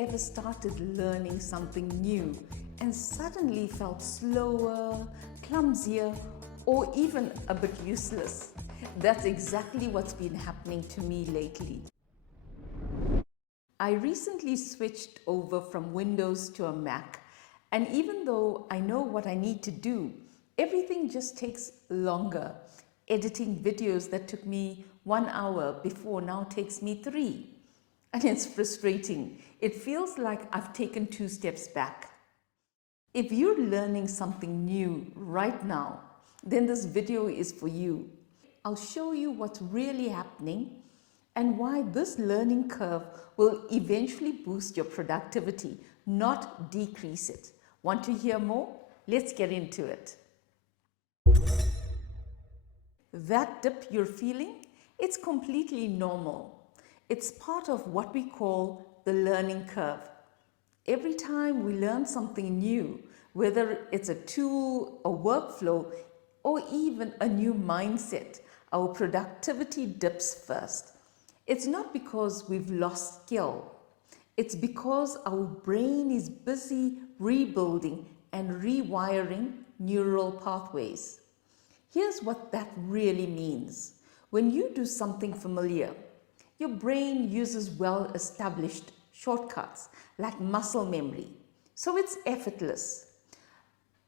ever started learning something new and suddenly felt slower, clumsier, or even a bit useless? That's exactly what's been happening to me lately. I recently switched over from Windows to a Mac, and even though I know what I need to do, everything just takes longer. Editing videos that took me 1 hour before now takes me 3. And it's frustrating. It feels like I've taken 2 steps back. If you're learning something new right now, then this video is for you. I'll show you what's really happening and why this learning curve will eventually boost your productivity, not decrease it. Want to hear more? Let's get into it. That dip you're feeling, it's completely normal. It's part of what we call the learning curve. Every time we learn something new, whether it's a tool, a workflow, or even a new mindset, our productivity dips first. It's not because we've lost skill. It's because our brain is busy rebuilding and rewiring neural pathways. Here's what that really means. When you do something familiar, your brain uses well-established shortcuts like muscle memory, so it's effortless.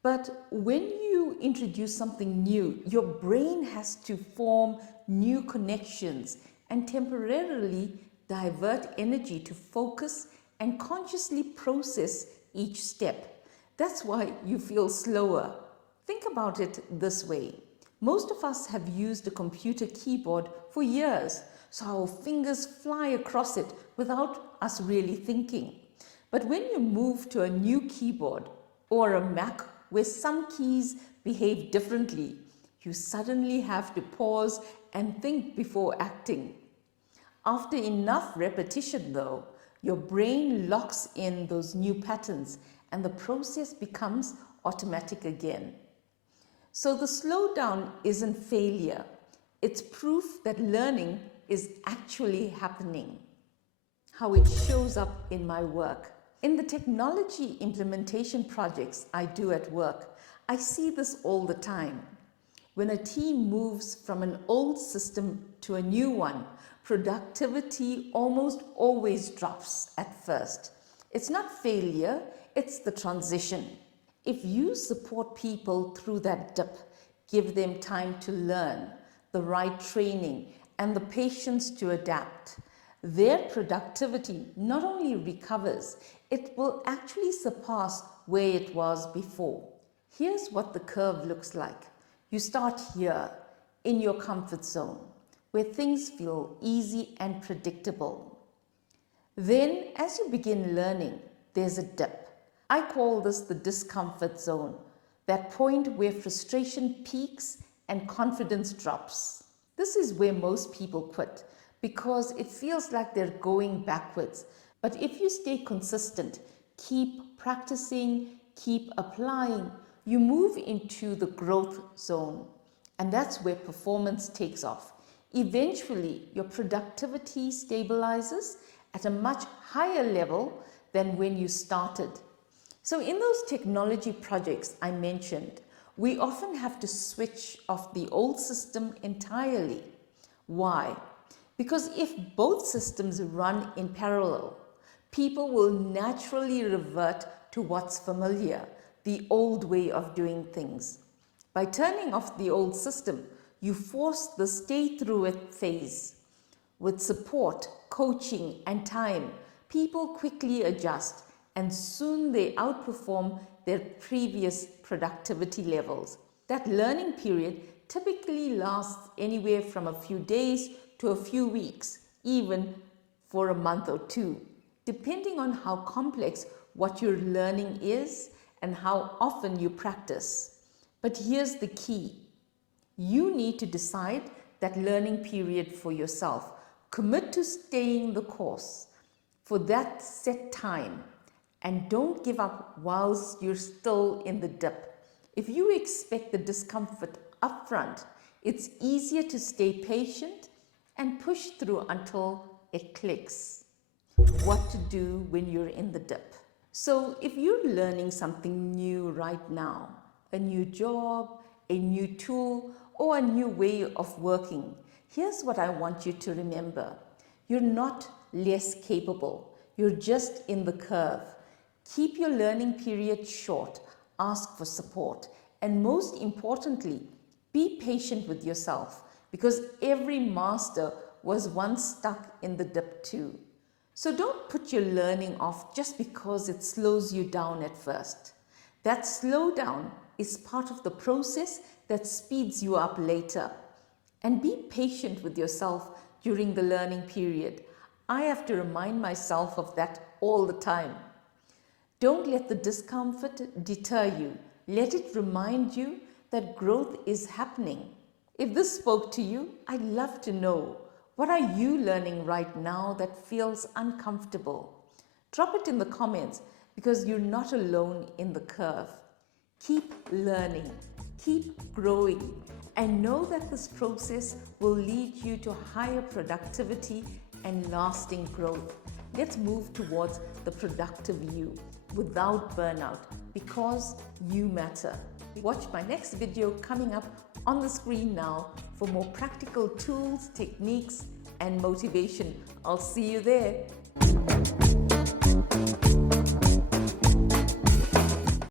But when you introduce something new, your brain has to form new connections and temporarily divert energy to focus and consciously process each step. That's why you feel slower. Think about it this way. Most of us have used a computer keyboard for years, so our fingers fly across it without us really thinking. But when you move to a new keyboard or a Mac where some keys behave differently, you suddenly have to pause and think before acting. After enough repetition though, your brain locks in those new patterns and the process becomes automatic again. So the slowdown isn't failure, it's proof that learning is actually happening. How it shows up in my work. In the technology implementation projects I do at work, I see this all the time. When a team moves from an old system to a new one, productivity almost always drops at first. It's not failure, it's the transition. If you support people through that dip, give them time to learn, the right training, and the patience to adapt, their productivity not only recovers, it will actually surpass where it was before. Here's what the curve looks like. You start here, in your comfort zone, where things feel easy and predictable. Then, as you begin learning, there's a dip. I call this the discomfort zone, that point where frustration peaks and confidence drops. This is where most people quit because it feels like they're going backwards. But if you stay consistent, keep practicing, keep applying, you move into the growth zone. And that's where performance takes off. Eventually, your productivity stabilizes at a much higher level than when you started. So in those technology projects I mentioned, we often have to switch off the old system entirely. Why? Because if both systems run in parallel, people will naturally revert to what's familiar, the old way of doing things. By turning off the old system, you force the stay through it phase. With support, coaching, and time, people quickly adjust and soon they outperform their previous productivity levels. That learning period typically lasts anywhere from a few days to a few weeks, even for a month or 2, depending on how complex what you're learning is and how often you practice. But here's the key. You need to decide that learning period for yourself. Commit to staying the course for that set time and don't give up whilst you're still in the dip. If you expect the discomfort upfront, it's easier to stay patient and push through until it clicks. what to do when you're in the dip. So if you're learning something new right now, a new job, a new tool, or a new way of working, here's what I want you to remember. You're not less capable. You're just in the curve. Keep your learning period short. Ask for support. And most importantly, be patient with yourself, because every master was once stuck in the dip too. So don't put your learning off just because it slows you down at first. That slowdown is part of the process that speeds you up later. And be patient with yourself during the learning period. I have to remind myself of that all the time. Don't let the discomfort deter you. Let it remind you that growth is happening. If this spoke to you, I'd love to know, what are you learning right now that feels uncomfortable? Drop it in the comments, because you're not alone in the curve. Keep learning, keep growing, and know that this process will lead you to higher productivity and lasting growth. Let's move towards the productive you without burnout, because you matter. Watch my next video coming up on the screen now for more practical tools, techniques, and motivation. I'll see you there.